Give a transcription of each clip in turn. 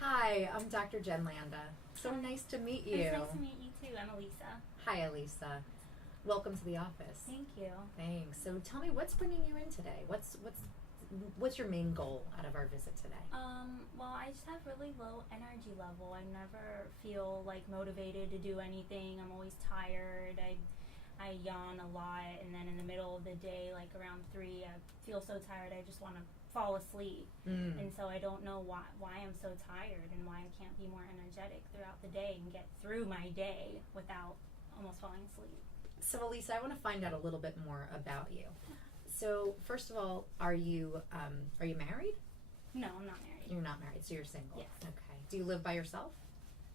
Hi, I'm Dr. Jen Landa. So nice to meet you. It's nice to meet you too. I'm Alysa. Hi, Alysa. Welcome to the office. Thank you. Thanks. So tell me, what's bringing you in today? What's your main goal out of our visit today? Well, I just have really low energy level. I never feel like motivated to do anything. I'm always tired. I yawn a lot, and then in the middle of the day, like around 3, I feel so tired I just want to fall asleep. And so I don't know why I'm so tired and why I can't be more energetic throughout the day and get through my day without almost falling asleep. So, Alysa, I want to find out a little bit more about you. So, first of all, are you married? No, I'm not married. You're not married, so you're single. Yes. Okay. Do you live by yourself?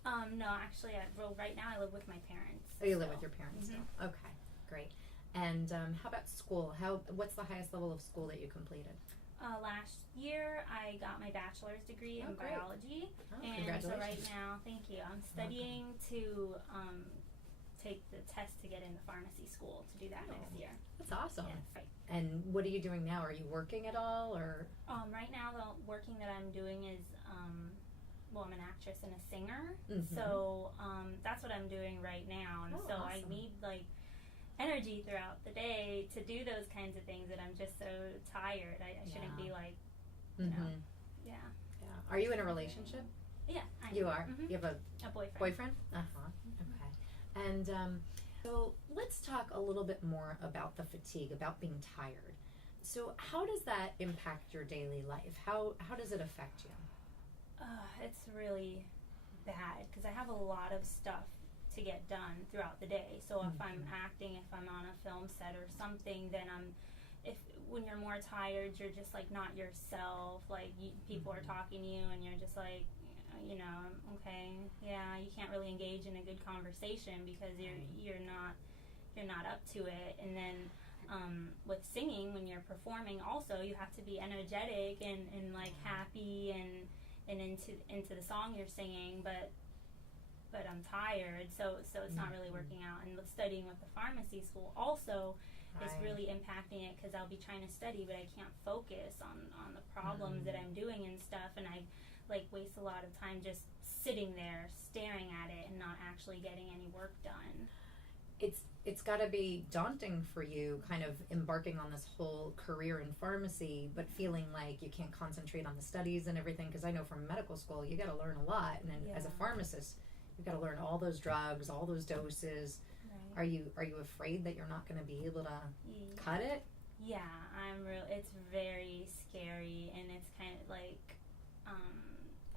No, actually, right now I live with my parents. Oh, you live still. with your parents Mhm. still. Okay, great. And how about school? What's the highest level of school that you completed? Last year, I got my bachelor's degree in great. biology, Oh, and congratulations. so right now, thank you. I'm studying to take the test to get into pharmacy school to do that next year. That's awesome. Yes, right. And what are you doing now? Are you working at all, or? Right now, the working that I'm doing is, I'm an actress and a singer, Mhm. so that's what I'm doing right now, and Oh, so I awesome. need energy throughout the day to do those kinds of things, and I'm just so tired. I shouldn't be Mhm. yeah. Yeah. Are you in a relationship? Yeah, I You am. are. Mhm. You have A boyfriend. boyfriend? Okay. And so let's talk a little bit more about the fatigue, about being tired. So how does that impact your daily life? How does it affect you? It's really bad because I have a lot of stuff to get done throughout the day. So if I'm acting, if I'm on a film set or something, then when you're more tired, you're just like not yourself. Like people are talking to you, and you're just like, okay, yeah. You can't really engage in a good conversation because you're not up to it. And then with singing, when you're performing, also you have to be energetic and like happy and into the song you're singing, but I'm tired, so it's not really working out. And with studying with the pharmacy school also is really impacting it because I'll be trying to study, but I can't focus on the problems that I'm doing and stuff, and I waste a lot of time just sitting there staring at it and not actually getting any work done. It's got to be daunting for you, kind of embarking on this whole career in pharmacy, but feeling like you can't concentrate on the studies and everything. Because I know from medical school, you got to learn a lot, and then as a pharmacist, you've got to learn all those drugs, all those doses. Right. Are you afraid that you're not going to be able to cut it? Yeah, it's very scary, and it's kind of like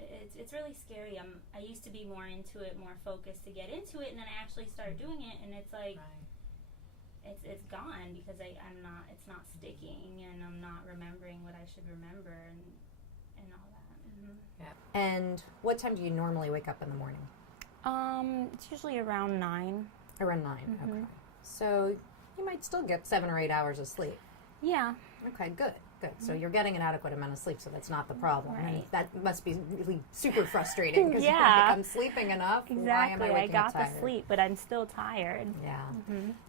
it's really scary. I used to be more into it, more focused to get into it, and then I actually started doing it, and it's like it's gone because it's not sticking, and I'm not remembering what I should remember and all that. Yeah. And what time do you normally wake up in the morning? It's usually around 9. Around 9. Okay. So you might still get 7 or 8 hours of sleep. Yeah. Okay, good. So you're getting an adequate amount of sleep, so that's not the problem. Right. And that must be really super frustrating because Yeah. you're like, I'm sleeping enough. Exactly. Why am I waking got up tired? the sleep, but I'm still tired. Yeah.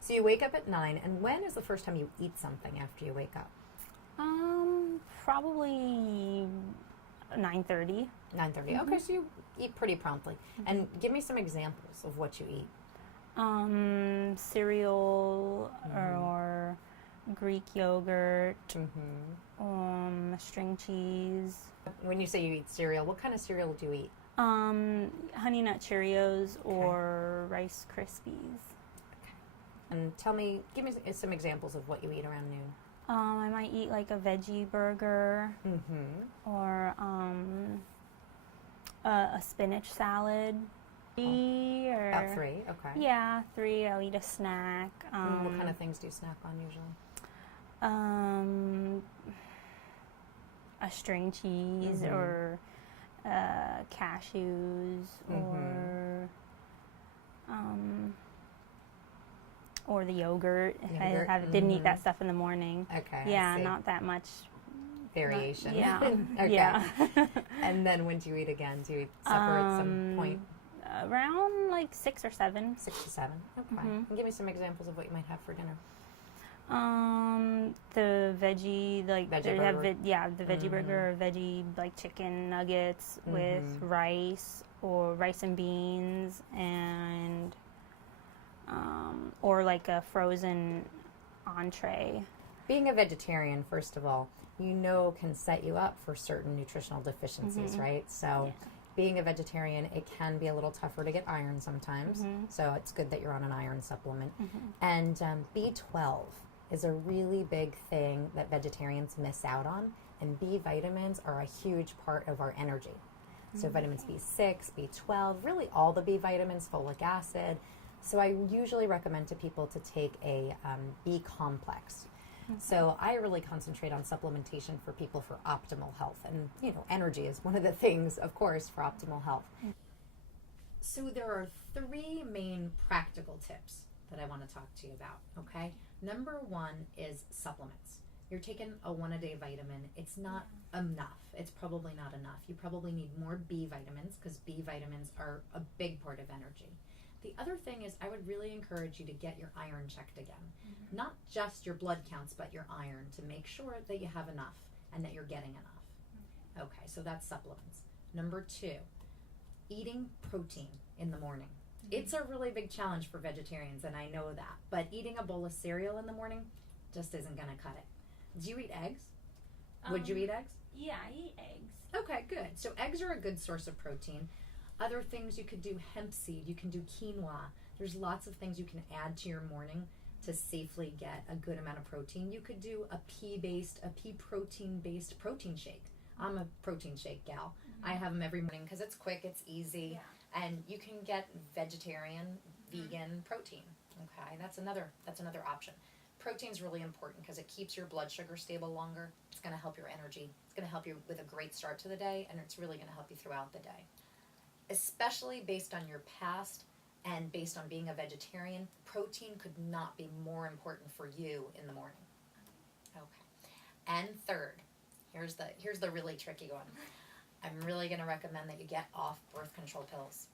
So you wake up at 9, and when is the first time you eat something after you wake up? Probably 9:30. 9:30. Okay, so you eat pretty promptly. And give me some examples of what you eat. Cereal or Greek yogurt, string cheese. When you say you eat cereal, what kind of cereal do you eat? Honey Nut Cheerios or Rice Krispies. Okay. And give me some examples of what you eat around noon. I might eat like a veggie burger or a spinach salad. About 3, okay. Yeah, 3. I'll eat a snack. What kind of things do you snack on usually? A string cheese or cashews or the yogurt. If I didn't eat that stuff in the morning. Okay. Yeah, not that much variation. Yeah. Okay. Yeah. And then when do you eat again? Do you eat supper at some point? Around like 6 or 7. 6 to 7. Okay. And give me some examples of what you might have for dinner. The veggie, like Veggie they burger. have the veggie burger or veggie like chicken nuggets with rice or rice and beans and or like a frozen entree. Being a vegetarian, first of all, can set you up for certain nutritional deficiencies, right? So being a vegetarian, it can be a little tougher to get iron sometimes. So it's good that you're on an iron supplement. And B12 is a really big thing that vegetarians miss out on. And B vitamins are a huge part of our energy. So vitamins B6, B12, really all the B vitamins, folic acid. So I usually recommend to people to take a B complex. So I really concentrate on supplementation for people for optimal health. And, energy is one of the things, of course, for optimal health. So there are 3 main practical tips that I want to talk to you about, okay? Number 1 is supplements. You're taking a 1-a-day vitamin. It's not enough. It's probably not enough. You probably need more B vitamins because B vitamins are a big part of energy. The other thing is I would really encourage you to get your iron checked again. Not just your blood counts, but your iron to make sure that you have enough and that you're getting enough. Okay, so that's supplements. Number 2, eating protein in the morning. It's a really big challenge for vegetarians, and I know that. But eating a bowl of cereal in the morning just isn't going to cut it. Do you eat eggs? Would you eat eggs? Yeah, I eat eggs. Okay, good. So eggs are a good source of protein. Other things you could do hemp seed, you can do quinoa. There's lots of things you can add to your morning to safely get a good amount of protein. You could do a pea protein-based protein shake. I'm a protein shake gal. I have them every morning because it's quick, it's easy, and you can get vegetarian, vegan protein. Okay, that's another option. Protein's really important because it keeps your blood sugar stable longer. It's going to help your energy. It's going to help you with a great start to the day, and it's really going to help you throughout the day. Especially based on your past and based on being a vegetarian, protein could not be more important for you in the morning. Okay. And third, here's the really tricky one. I'm really going to recommend that you get off birth control pills.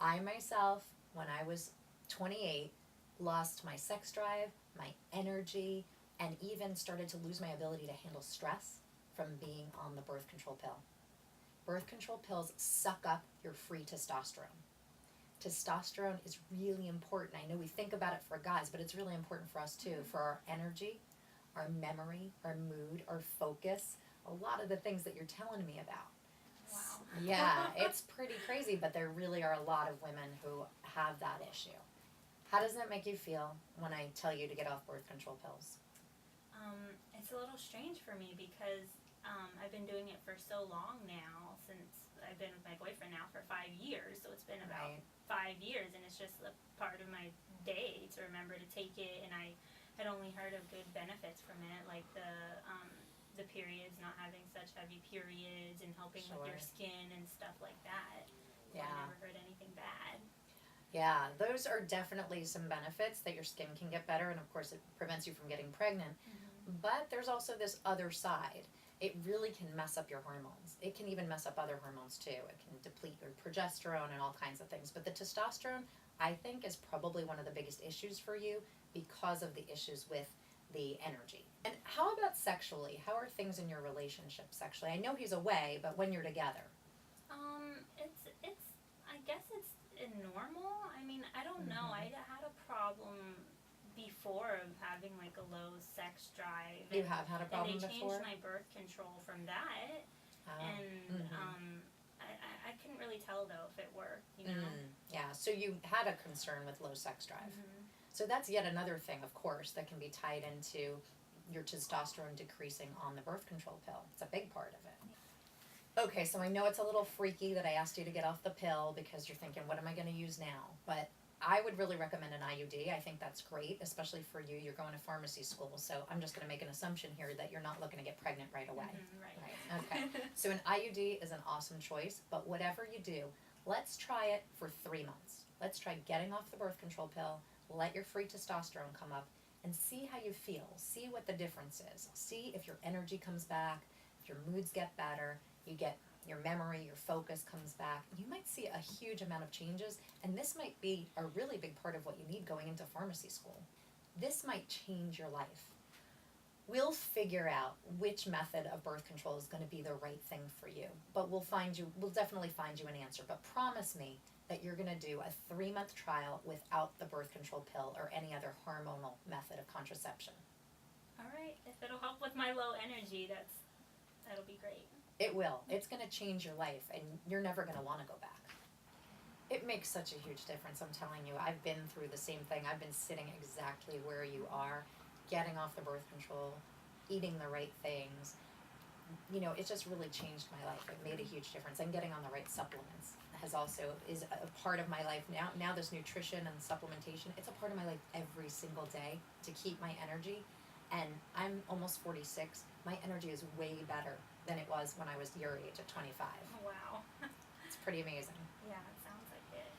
I myself, when I was 28, lost my sex drive, my energy, and even started to lose my ability to handle stress from being on the birth control pill. Birth control pills suck up your free testosterone. Testosterone is really important. I know we think about it for guys, but it's really important for us too, for our energy, our memory, our mood, our focus, a lot of the things that you're telling me about. Wow. Yeah, it's pretty crazy, but there really are a lot of women who have that issue. How does that make you feel when I tell you to get off birth control pills? It's a little strange for me because I've been doing it for so long now, since I've been with my boyfriend now for 5 years, so it's been about 5 years, and it's just a part of my day to remember to take it, and I had only heard of good benefits from it, like the periods, not having such heavy periods, and helping with your skin and stuff like that. Yeah. I never heard anything bad. Yeah, those are definitely some benefits, that your skin can get better, and of course it prevents you from getting pregnant. But there's also this other side. It really can mess up your hormones. It can even mess up other hormones too. It can deplete your progesterone and all kinds of things. But the testosterone, I think, is probably one of the biggest issues for you because of the issues with the energy. And how about sexually? How are things in your relationship sexually? I know he's away, but when you're together. It's I guess it's normal. I mean, I don't know. I had a problem before of having like a low sex drive. You have had a problem before? And they changed my birth control from that. And I couldn't really tell though if it worked, you know? Yeah, so you had a concern with low sex drive. So that's yet another thing, of course, that can be tied into your testosterone decreasing on the birth control pill. It's a big part of it. Okay, so I know it's a little freaky that I asked you to get off the pill because you're thinking, what am I going to use now? But I would really recommend an IUD. I think that's great, especially for you. You're going to pharmacy school, so I'm just going to make an assumption here that you're not looking to get pregnant right away. Right. Okay. So an IUD is an awesome choice, but whatever you do, let's try it for 3 months. Let's try getting off the birth control pill, let your free testosterone come up, and see how you feel. See what the difference is. See if your energy comes back, if your moods get better, you get your memory, your focus comes back. You might see a huge amount of changes, and this might be a really big part of what you need going into pharmacy school. this might change your life. We'll figure out which method of birth control is going to be the right thing for you. But we'll definitely find you an answer. But promise me that you're going to do a 3-month trial without the birth control pill or any other hormonal method of contraception. All right. If it'll help with my low energy, that'll be great. It will. It's going to change your life, and you're never going to want to go back. It makes such a huge difference, I'm telling you. I've been through the same thing. I've been sitting exactly where you are, getting off the birth control, eating the right things. You know, it just really changed my life. It made a huge difference. And getting on the right supplements is a part of my life now. Now this nutrition and supplementation, it's a part of my life every single day to keep my energy. And I'm almost 46. My energy is way better than it was when I was your age at 25. Oh, wow. It's pretty amazing. Yeah, it sounds like it.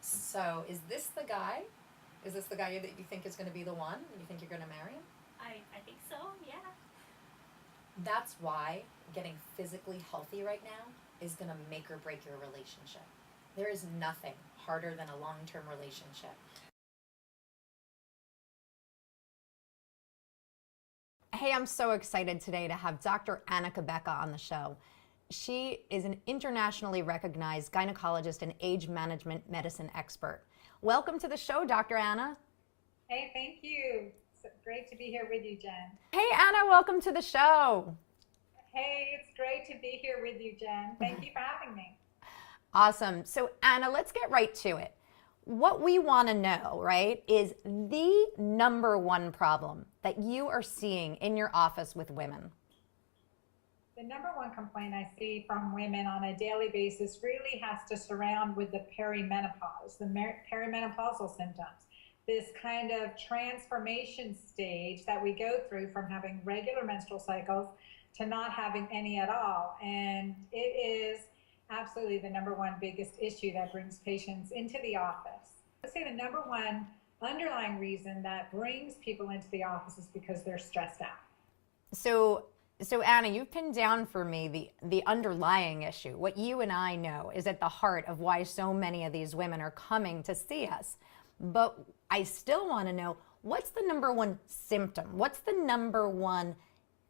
So is this the guy? Is this the guy that you think is going to be the one? You think you're going to marry him? I think so, yeah. That's why getting physically healthy right now is going to make or break your relationship. There is nothing harder than a long-term relationship. Hey, I'm so excited today to have Dr. Anna Cabeca on the show. She is an internationally recognized gynecologist and age management medicine expert. Welcome to the show, Dr. Anna. Hey, thank you. It's great to be here with you, Jen. Hey, Anna, welcome to the show. Hey, it's great to be here with you, Jen. Thank you for having me. Awesome. So, Anna, let's get right to it. What we want to know, right, is the number one problem that you are seeing in your office with women. The number one complaint I see from women on a daily basis really has to surround with the perimenopause, the perimenopausal symptoms. This kind of transformation stage that we go through from having regular menstrual cycles to not having any at all. And it is absolutely the number one biggest issue that brings patients into the office. I would say the number one underlying reason that brings people into the office is because they're stressed out. So Anna, you've pinned down for me the underlying issue. What you and I know is at the heart of why so many of these women are coming to see us. But I still want to know, what's the number one symptom? What's the number one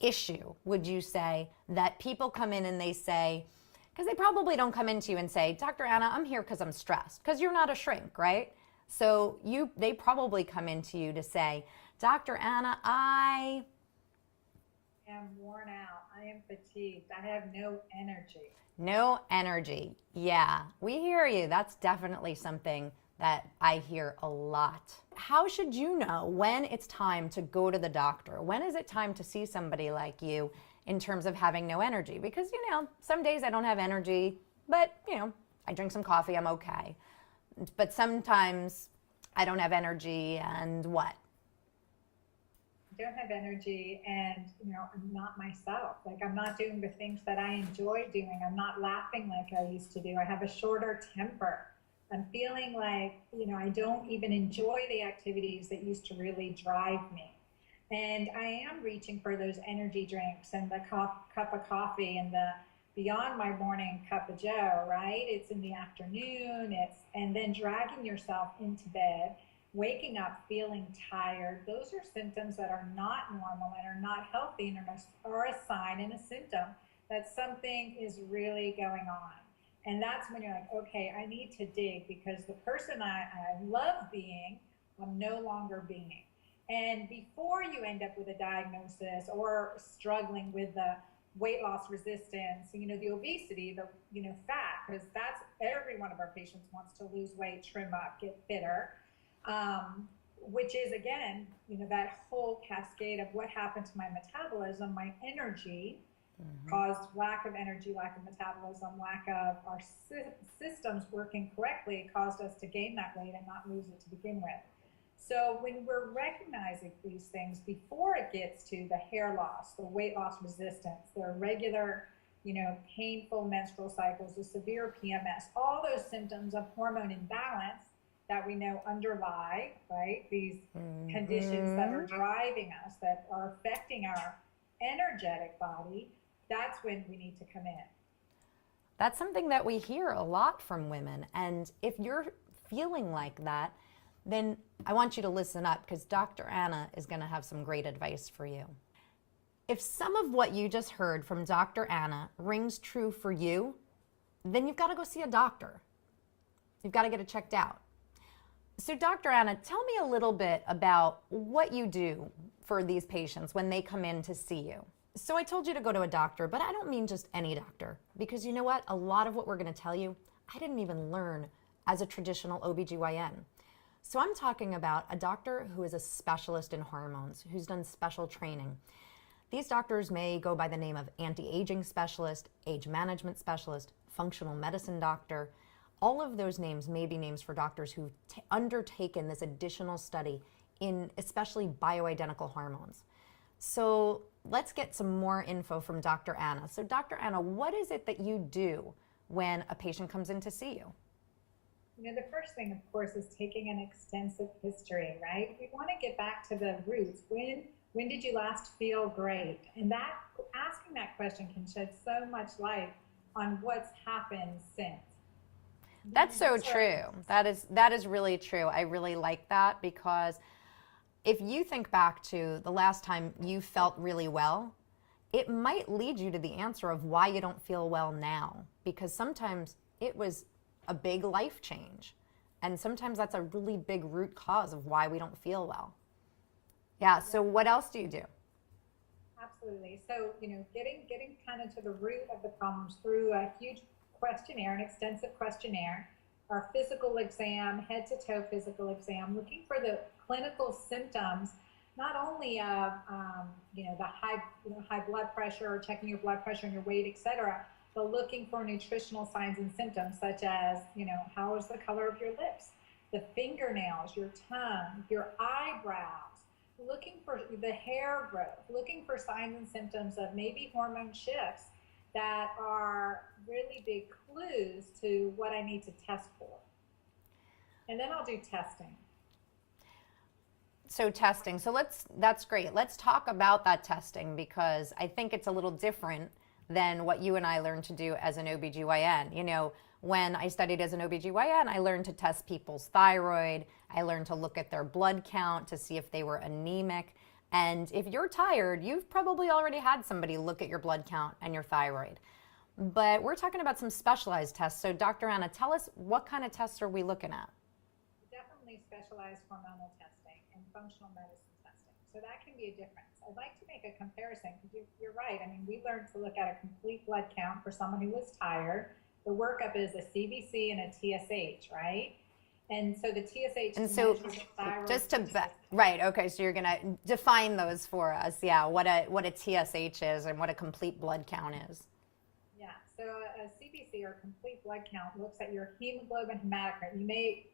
issue, would you say, that people come in and they say, because they probably don't come into you and say, Dr. Anna, I'm here because I'm stressed, because you're not a shrink, right? So they probably come into you to say, Dr. Anna, I am worn out. I am fatigued. I have no energy. No energy. Yeah, we hear you. That's definitely something that I hear a lot. How should you know when it's time to go to the doctor? When is it time to see somebody like you in terms of having no energy? Because, you know, some days I don't have energy, but, you know, I drink some coffee, I'm okay. But sometimes I don't have energy and what? Don't have energy and, you know, I'm not myself. Like, I'm not doing the things that I enjoy doing. I'm not laughing like I used to do. I have a shorter temper. I'm feeling like, you know, I don't even enjoy the activities that used to really drive me. And I am reaching for those energy drinks and the cup of coffee and the beyond my morning cup of joe, right? It's in the afternoon, and then dragging yourself into bed, waking up feeling tired. Those are symptoms that are not normal and are not healthy and are a sign and a symptom that something is really going on. And that's when you're like, okay, I need to dig, because the person I love being, I'm no longer being. And before you end up with a diagnosis or struggling with the weight loss resistance, you know, the obesity, the, you know, fat, because that's every one of our patients wants to lose weight, trim up, get fitter. Which is, again, you know, that whole cascade of what happened to my metabolism, my energy, caused lack of energy, lack of metabolism, lack of our systems working correctly, caused us to gain that weight and not lose it to begin with. So when we're recognizing these things before it gets to the hair loss, the weight loss resistance, the irregular, you know, painful menstrual cycles, the severe PMS, all those symptoms of hormone imbalance that we know underlie, right, these conditions that are driving us, that are affecting our energetic body, that's when we need to come in. That's something that we hear a lot from women. And if you're feeling like that, then I want you to listen up because Dr. Anna is going to have some great advice for you. If some of what you just heard from Dr. Anna rings true for you, then you've got to go see a doctor. You've got to get it checked out. So Dr. Anna, tell me a little bit about what you do for these patients when they come in to see you. So I told you to go to a doctor, but I don't mean just any doctor, because you know what? A lot of what we're going to tell you, I didn't even learn as a traditional OBGYN. So I'm talking about a doctor who is a specialist in hormones, who's done special training. These doctors may go by the name of anti-aging specialist, age management specialist, functional medicine doctor. All of those names may be names for doctors who've undertaken this additional study in especially bioidentical hormones. So let's get some more info from Dr. Anna. So Dr. Anna, what is it that you do when a patient comes in to see you? You know, the first thing, of course, is taking an extensive history, right? We want to get back to the roots. When did you last feel great? And that, asking that question can shed so much light on what's happened since. That's so true. That is really true. I really like that, because if you think back to the last time you felt really well, it might lead you to the answer of why you don't feel well now, because sometimes it was a big life change, and sometimes that's a really big root cause of why we don't feel well. Yeah, so what else do you do? Absolutely. So, you know, getting kind of to the root of the problems through a huge questionnaire, an extensive questionnaire, our physical exam, head to toe physical exam, looking for the clinical symptoms, not only of, the high blood pressure, or checking your blood pressure and your weight, etc., but looking for nutritional signs and symptoms such as, how is the color of your lips, the fingernails, your tongue, your eyebrows, looking for the hair growth, looking for signs and symptoms of maybe hormone shifts that are really big clues to what I need to test for. And then I'll do testing. So testing. So that's great. Let's talk about that testing, because I think it's a little different than what you and I learned to do as an OBGYN. You know, when I studied as an OBGYN, I learned to test people's thyroid. I learned to look at their blood count to see if they were anemic. And if you're tired, you've probably already had somebody look at your blood count and your thyroid. But we're talking about some specialized tests. So Dr. Anna, tell us, what kind of tests are we looking at? Definitely specialized hormonal testing and functional medicine testing. So that can be a difference. I'd like to make a comparison, because you're right. I mean, we learned to look at a complete blood count for someone who was tired. The workup is a CBC and a TSH, right? And so the TSH and so thyroid. Just to right, okay. So you're gonna define those for us, yeah. What a TSH is and what a complete blood count is. Yeah. So a CBC, or complete blood count, looks at your hemoglobin, hematocrit. You may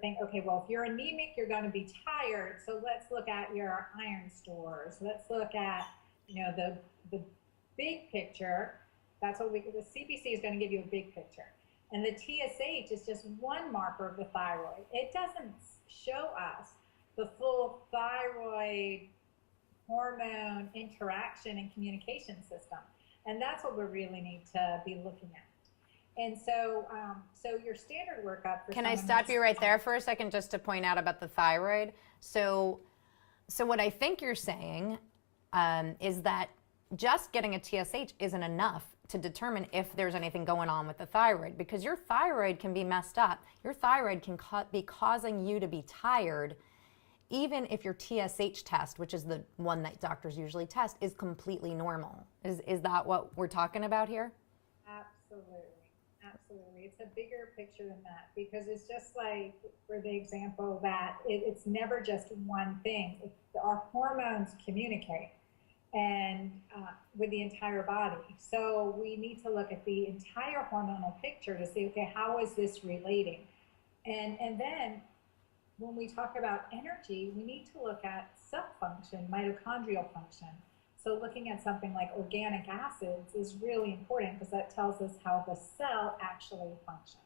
think, okay, well, if you're anemic, you're going to be tired. So let's look at your iron stores. Let's look at, the big picture. That's what the CBC is going to give you a big picture. And the TSH is just one marker of the thyroid. It doesn't show us the full thyroid hormone interaction and communication system. And that's what we really need to be looking at. And so, your standard workup. Can I stop you right there for a second, just to point out about the thyroid? So what I think you're saying is that just getting a TSH isn't enough to determine if there's anything going on with the thyroid, because your thyroid can be messed up. Your thyroid can be causing you to be tired, even if your TSH test, which is the one that doctors usually test, is completely normal. Is that what we're talking about here? Absolutely. It's a bigger picture than that, because it's just like, for the example, that it's never just one thing. Our hormones communicate and with the entire body. So we need to look at the entire hormonal picture to see, okay, how is this relating? And then when we talk about energy, we need to look at cell function, mitochondrial function. So looking at something like organic acids is really important, because that tells us how the cell actually functions.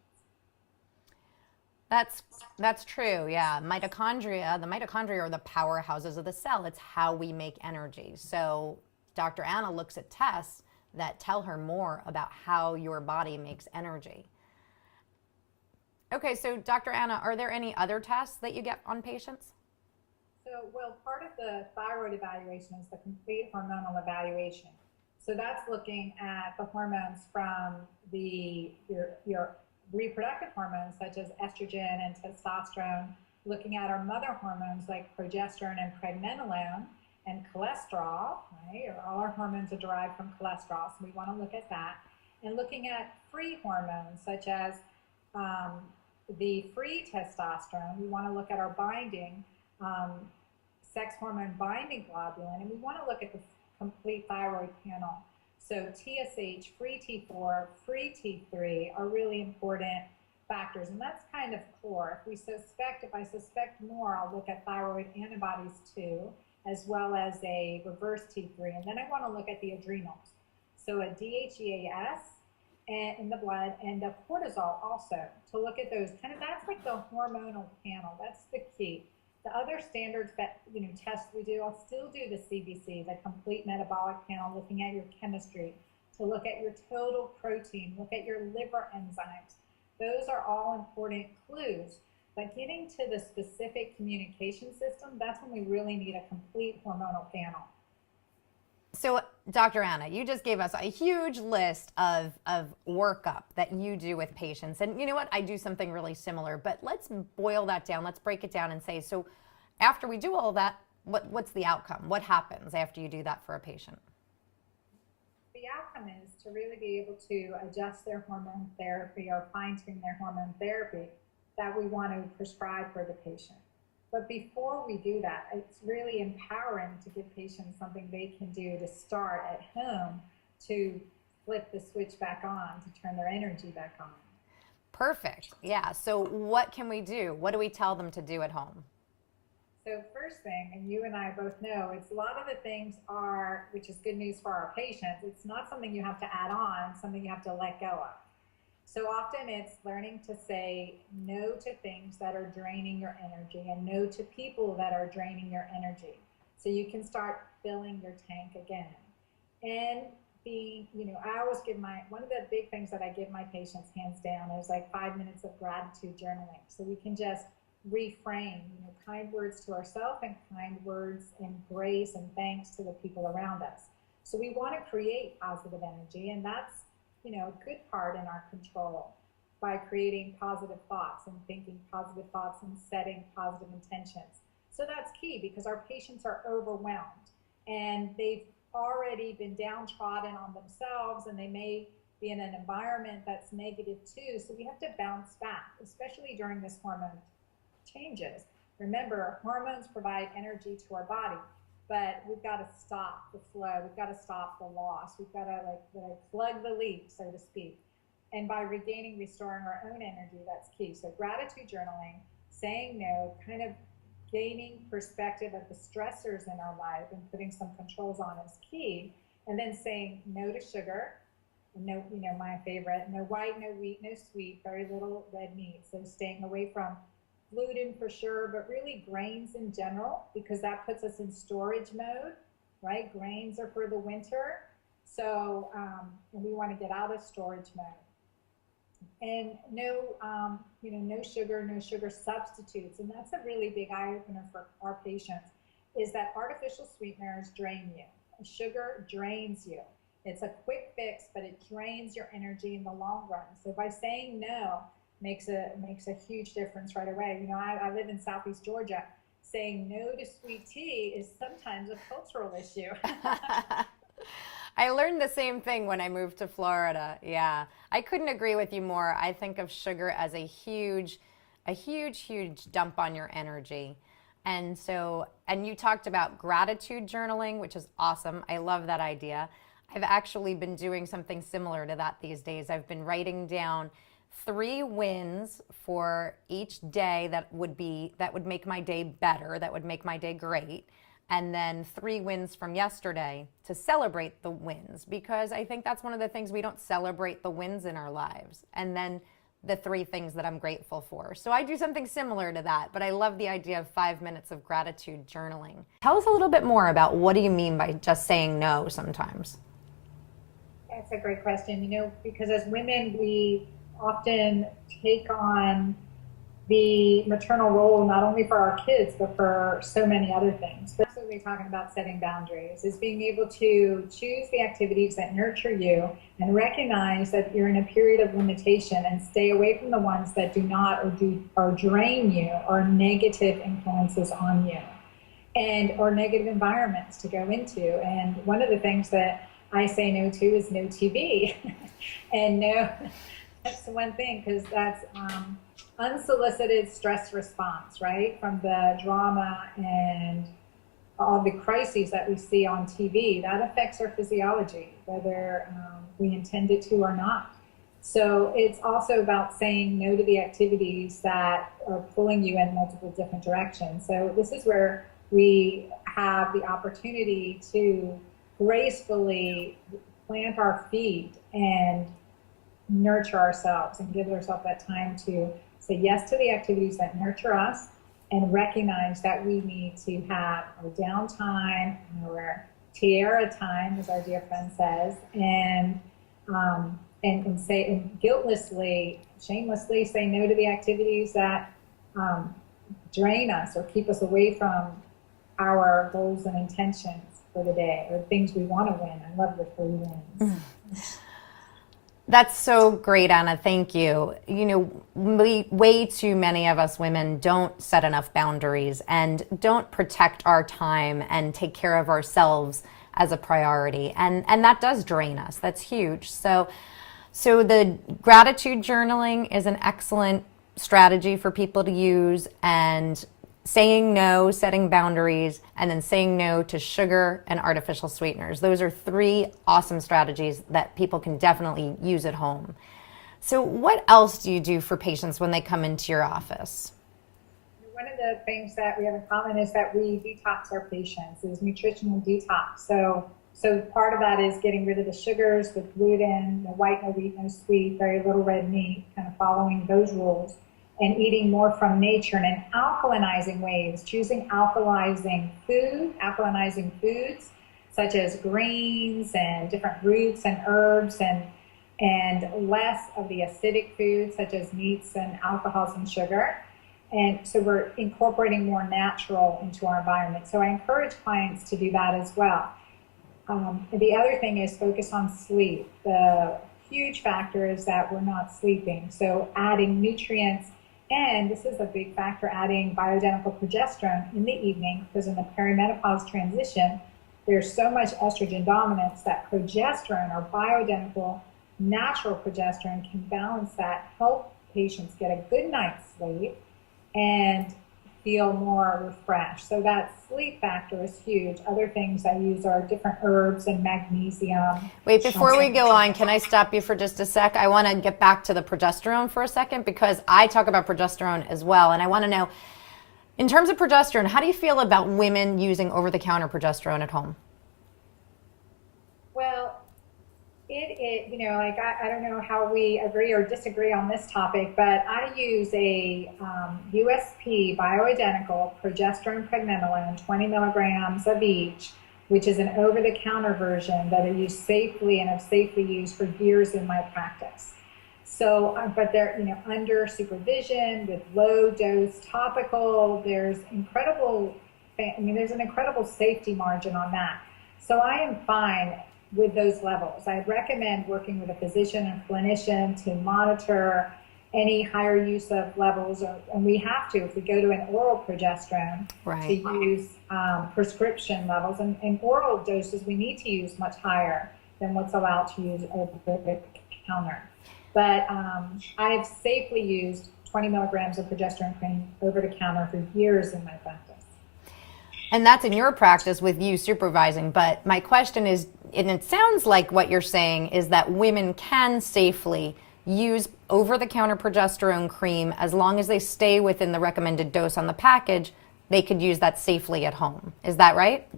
That's true, yeah. The mitochondria are the powerhouses of the cell. It's how we make energy. So Dr. Anna looks at tests that tell her more about how your body makes energy. Okay, so Dr. Anna, are there any other tests that you get on patients? So, well, part of the thyroid evaluation is the complete hormonal evaluation. So that's looking at the hormones from your reproductive hormones such as estrogen and testosterone, looking at our mother hormones like progesterone and pregnenolone and cholesterol, right? All our hormones are derived from cholesterol, so we want to look at that. And looking at free hormones such as the free testosterone, we want to look at our binding sex hormone binding globulin, and we want to look at the complete thyroid panel. So TSH, free T4, free T3 are really important factors, and that's kind of core. If I suspect more, I'll look at thyroid antibodies too, as well as a reverse T3, and then I want to look at the adrenals. So a DHEAS in the blood and a cortisol also, to look at those. Kind of that's like the hormonal panel. That's the key. The other standard tests we do, I'll still do the CBC, the complete metabolic panel, looking at your chemistry, to look at your total protein, look at your liver enzymes. Those are all important clues. But getting to the specific communication system, that's when we really need a complete hormonal panel. So, Dr. Anna, you just gave us a huge list of workup that you do with patients. And you know what? I do something really similar, but let's boil that down. Let's break it down and say, so after we do all that, what's the outcome? What happens after you do that for a patient? The outcome is to really be able to adjust their hormone therapy or fine-tune their hormone therapy that we want to prescribe for the patient. But before we do that, it's really empowering to give patients something they can do to start at home to flip the switch back on, to turn their energy back on. Perfect. Yeah. So what can we do? What do we tell them to do at home? So first thing, and you and I both know, it's a lot of the things are, which is good news for our patients, it's not something you have to add on, something you have to let go of. So often it's learning to say no to things that are draining your energy and no to people that are draining your energy. So you can start filling your tank again. And I always give one of the big things that I give my patients hands down is like 5 minutes of gratitude journaling. So we can just reframe, kind words to ourselves and kind words and grace and thanks to the people around us. So we want to create positive energy, and that's a good part in our control by creating positive thoughts and thinking positive thoughts and setting positive intentions. So that's key because our patients are overwhelmed and they've already been downtrodden on themselves, and they may be in an environment that's negative too. So we have to bounce back, especially during this hormone changes. Remember, hormones provide energy to our body, but we've got to stop the flow. We've got to stop the loss. We've got to plug the leak, so to speak. And by restoring our own energy, that's key. So gratitude journaling, saying no, kind of gaining perspective of the stressors in our life and putting some controls on is key. And then saying no to sugar. No, my favorite, no white, no wheat, no sweet, very little red meat. So staying away from gluten for sure, but really grains in general, because that puts us in storage mode, right? Grains are for the winter. So, and we want to get out of storage mode. And no sugar substitutes. And that's a really big eye opener for our patients, is that artificial sweeteners drain you. Sugar drains you. It's a quick fix, but it drains your energy in the long run. So by saying no, makes a huge difference right away. I live in Southeast Georgia. Saying no to sweet tea is sometimes a cultural issue. I learned the same thing when I moved to Florida. Yeah, I couldn't agree with you more. I think of sugar as a huge dump on your energy. And you talked about gratitude journaling, which is awesome. I love that idea. I've actually been doing something similar to that these days. I've been writing down 3 wins for each day that would make my day better, that would make my day great, and then 3 wins from yesterday to celebrate the wins, because I think that's one of the things, we don't celebrate the wins in our lives, and then the 3 things that I'm grateful for. So I do something similar to that, but I love the idea of 5 minutes of gratitude journaling. Tell us a little bit more about what do you mean by just saying no sometimes? That's a great question, because as women, we often take on the maternal role, not only for our kids, but for so many other things. But absolutely talking about setting boundaries is being able to choose the activities that nurture you and recognize that you're in a period of limitation and stay away from the ones that do not or drain you or negative influences on you and or negative environments to go into. And one of the things that I say no to is no TV. And no, that's the one thing, because that's unsolicited stress response, right? From the drama and all the crises that we see on TV, that affects our physiology, whether we intend it to or not. So it's also about saying no to the activities that are pulling you in multiple different directions. So this is where we have the opportunity to gracefully plant our feet and nurture ourselves and give ourselves that time to say yes to the activities that nurture us and recognize that we need to have our downtime, our Tierra time, as our dear friend says, and say, and guiltlessly, shamelessly say no to the activities that drain us or keep us away from our goals and intentions for the day, or things we want to win. I love the 3 wins. That's so great, Anna. Thank you. You know, way too many of us women don't set enough boundaries and don't protect our time and take care of ourselves as a priority. And that does drain us. That's huge. So the gratitude journaling is an excellent strategy for people to use, and saying no, setting boundaries, and then saying no to sugar and artificial sweeteners. Those are 3 awesome strategies that people can definitely use at home. So what else do you do for patients when they come into your office? One of the things that we have in common is that we detox our patients, is nutritional detox. So part of that is getting rid of the sugars, the gluten, the white, no wheat, no sweet, very little red meat, kind of following those rules, and eating more from nature and in alkalinizing ways, choosing alkalinizing foods such as greens and different roots and herbs, and less of the acidic foods such as meats and alcohols and sugar. And so we're incorporating more natural into our environment. So I encourage clients to do that as well. The other thing is focus on sleep. The huge factor is that we're not sleeping. So adding nutrients, and this is a big factor, adding bioidentical progesterone in the evening, because in the perimenopause transition, there's so much estrogen dominance that progesterone, or bioidentical natural progesterone, can balance that, help patients get a good night's sleep and feel more refreshed. So that sleep factor is huge. Other things I use are different herbs and magnesium. Wait, before we go on, can I stop you for just a sec? I want to get back to the progesterone for a second, because I talk about progesterone as well. And I want to know, in terms of progesterone, how do you feel about women using over-the-counter progesterone at home? Well, I don't know how we agree or disagree on this topic, but I use a USP bioidentical progesterone pregnenolone, 20 milligrams of each, which is an over-the-counter version that I use safely and have safely used for years in my practice. So, but they're under supervision with low dose topical. There's an incredible safety margin on that. So I am fine with those levels. I recommend working with a physician and clinician to monitor any higher use of levels, and we have to, if we go to an oral progesterone, right, to use prescription levels, and oral doses we need to use much higher than what's allowed to use over the counter. But I've safely used 20 milligrams of progesterone cream over the counter for years in my practice. And that's in your practice with you supervising. But my question is, and it sounds like what you're saying is that women can safely use over-the-counter progesterone cream as long as they stay within the recommended dose on the package. They could use that safely at home. Is that right?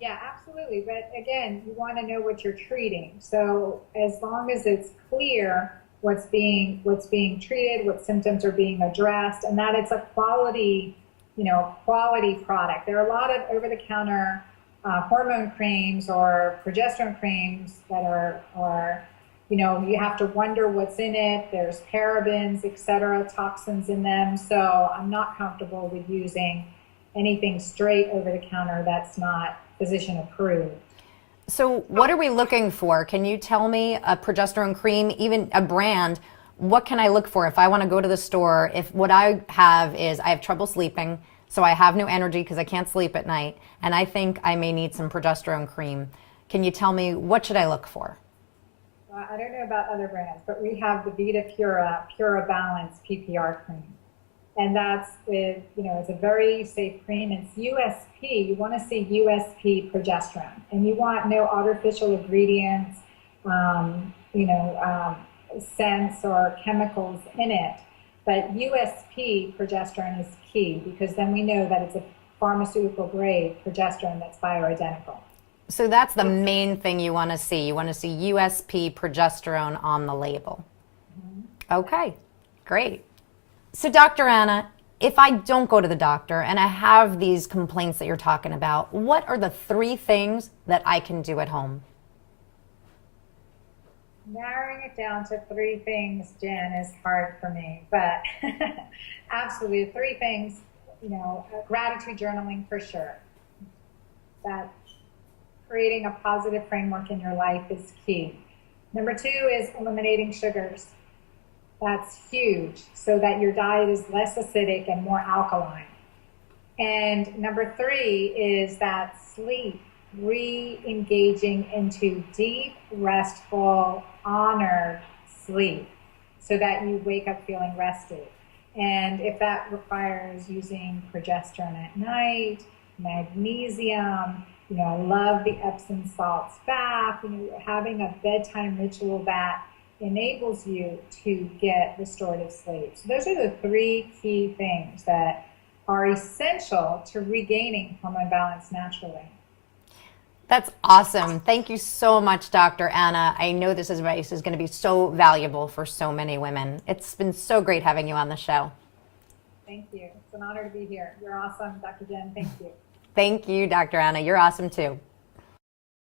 Yeah, absolutely. But again, you want to know what you're treating. So as long as it's clear what's being treated, what symptoms are being addressed, and that it's a quality product. There are a lot of over-the-counter hormone creams or progesterone creams that are you have to wonder what's in it. There's parabens, etc., toxins in them. So I'm not comfortable with using anything straight over the counter that's not physician approved. So what are we looking for? Can you tell me a progesterone cream, even a brand? What can I look for if I want to go to the store? If what I have is I have trouble sleeping, so I have no energy because I can't sleep at night, and I think I may need some progesterone cream. Can you tell me what should I look for? I don't know about other brands, but we have the Vita Pura Balance PPR cream. And that's with, it's a very safe cream. It's USP. You want to see USP progesterone. And you want no artificial ingredients, scents or chemicals in it. But USP progesterone is key because then we know that it's a pharmaceutical grade progesterone that's bioidentical. So that's the main thing you want to see. You want to see USP progesterone on the label. Mm-hmm. Okay, great. So Dr. Anna, if I don't go to the doctor and I have these complaints that you're talking about, what are the 3 things that I can do at home? Narrowing it down to 3 things, Jen, is hard for me, but absolutely 3 things, gratitude journaling for sure. That creating a positive framework in your life is key. Number 2 is eliminating sugars. That's huge, so that your diet is less acidic and more alkaline. And number 3 is that sleep, re-engaging into deep, restful, honored sleep so that you wake up feeling rested. And if that requires using progesterone at night, magnesium, I love the Epsom salts bath, having a bedtime ritual that enables you to get restorative sleep. So those are the 3 key things that are essential to regaining hormone balance naturally. That's awesome. Thank you so much, Dr. Anna. I know this advice is going to be so valuable for so many women. It's been so great having you on the show. Thank you. It's an honor to be here. You're awesome, Dr. Jen. Thank you. Thank you, Dr. Anna. You're awesome too.